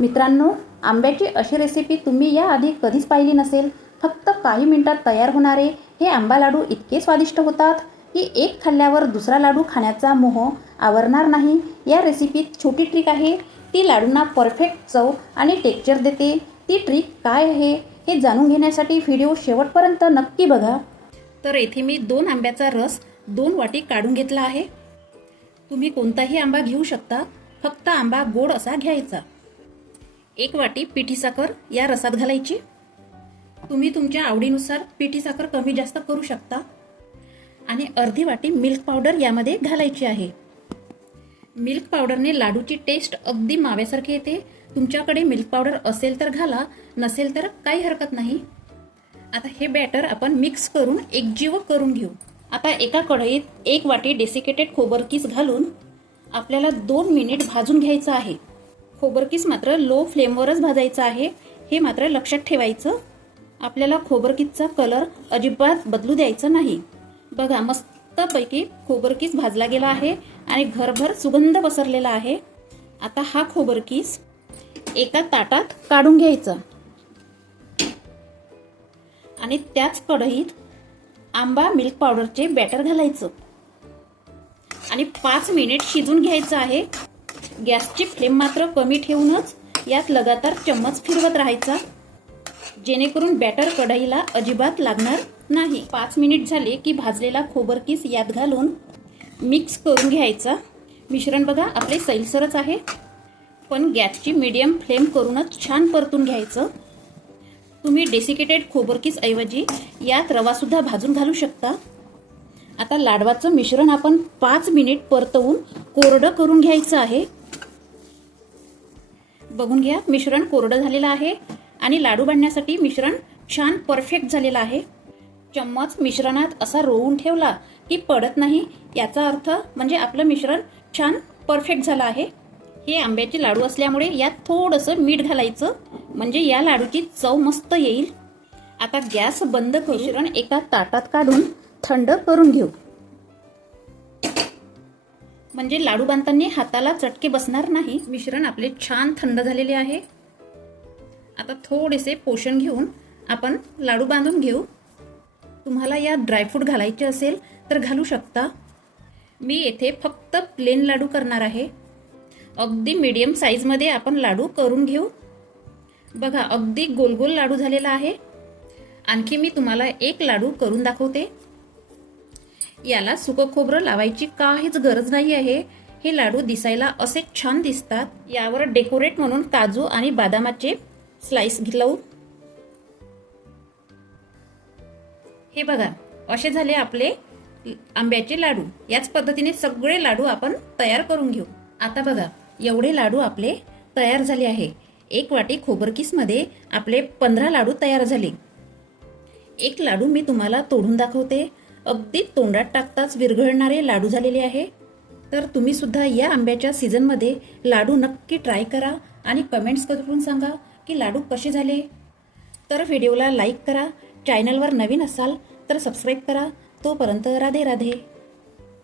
मित्रांनो, आंब्याची अशी रेसिपी तुम्ही याआधी कधीच पाहिली नसेल. फक्त काही मिनिटात तयार होणारे हे आंबा लाडू इतके स्वादिष्ट होतात की एक खाल्ल्यावर दुसरा लाडू खाण्याचा मोह आवरणार नाही. या रेसिपीत छोटी ट्रिक आहे, ती लाडूंना परफेक्ट चव आणि टेक्स्चर देते. ती ट्रिक काय आहे हे जाणून घेण्यासाठी व्हिडिओ शेवटपर्यंत नक्की बघा. तर येथे मी 2 आंब्याचा रस 2 वाटी काढून घेतला आहे. तुम्ही कोणताही आंबा घेऊ शकता, फक्त आंबा गोड असा घ्यायचा. 1 वाटी पिठी साखर या रसात घालायची. तुम्ही तुमच्या आवडीनुसार पिठी साखर कमी जास्त करू शकता. आणि अर्धी वाटी मिल्क पावडर यामध्ये घालायची आहे. मिल्क पावडरने लाडूची टेस्ट अगदी माव्यासारखी येते. तुमच्याकडे मिल्क पावडर असेल तर घाला, नसेल तर काही हरकत नाही. आता हे बॅटर आपण मिक्स करून एकजीव करून घेऊ. आता एका कढईत 1 वाटी डेसिकेटेड खोबरकीस घालून आपल्याला 2 मिनिट भाजून घ्यायचं आहे. खोबरकीस मात्र लो फ्लेमवरच भाजायचं आहे, हे मात्र लक्षात ठेवायचं. आपल्याला खोबरकीसचा कलर अजिबात बदलू द्यायचा नाही. बघा, मस्तपैकी खोबरकीस भाजला गेला आहे आणि घरभर सुगंध पसरलेला आहे. आता हा खोबरकीस एका ताटात काढून घ्यायचा आणि त्याच कढईत आंबा मिल्क पावडरचे बॅटर घालायचं आणि 5 मिनिट शिजून घ्यायचं आहे. गॅसची फ्लेम मात्र कमी ठेवूनच यात लगातार चम्मच फिरवत राहायचा, जेणेकरून बॅटर कढईला अजिबात लागणार नाही. 5 मिनिट झाले की भाजलेला खोबरकीस यात घालून मिक्स करून घ्यायचा. मिश्रण बघा आपले सैलसरच आहे, पण गॅसची मीडियम फ्लेम करूनच छान परतून घ्यायचं. तुम्ही डेसिकेटेड खोबरकीस ऐवजी यात रवा सुद्धा भाजून घालू शकता. आता लाडवाचं मिश्रण आपण 5 मिनिट परतवून कोरडं करून घ्यायचं आहे. बघून घ्या, मिश्रण कोरडं झालेलं आहे आणि लाडू बांधण्यासाठी मिश्रण छान परफेक्ट झालेलं आहे. चम्मच मिश्रणात असा रोवून ठेवला की पडत नाही, याचा अर्थ म्हणजे आपलं मिश्रण छान परफेक्ट झालं आहे. हे आंब्याचे लाडू असल्यामुळे यात थोडंसं मीठ घालायचं, म्हणजे या लाडूची चव मस्त येईल. आता गॅस बंद करून मिश्रण एका ताटात काढून थंड करून घेऊ, म्हणजे लाडू बांधताना हाताला चटके बसणार नाही. मिश्रण आपले छान थंड झालेले आहे. आता थोडेसे पोषण घेऊन आपण लाडू बांधून घेऊ. तुम्हाला यात ड्रायफ्रूट घालायचे असेल तर घालू शकता. मी येथे फक्त प्लेन लाडू करणार आहे. अगदी मीडियम साईजमध्ये आपण लाडू करून घेऊ. बघा, अगदी गोल गोल लाडू झालेला आहे. आणखी मी तुम्हाला एक लाडू करून दाखवते. याला सुकं खोबरं लावायची काहीच गरज नाही आहे. हे लाडू दिसायला असे छान दिसतात. यावर डेकोरेट म्हणून काजू आणि बदामाचे स्लाइस लावू. हे बघा, असे झाले आपले आंब्याचे लाडू. याच पद्धतीने सगळे लाडू आपण तयार करून घेऊ. आता बघा, एवढे लाडू आपले तयार झाले आहे. 1 वाटी खोबरकीसमध्ये आपले 15 लाडू तयार झाले. एक लाडू मी तुम्हाला तोडून दाखवते. अगदी तोंडात टाकताच विरघळणारे लाडू झालेले आहे. तर तुम्ही सुद्धा या आंब्याच्या सीझनमध्ये लाडू नक्की ट्राय करा आणि कमेंट्स करून सांगा की लाडू कसे झाले. तर व्हिडिओला लाईक करा. चॅनलवर नवीन असाल तर सबस्क्राईब करा. तोपर्यंत राधे राधे.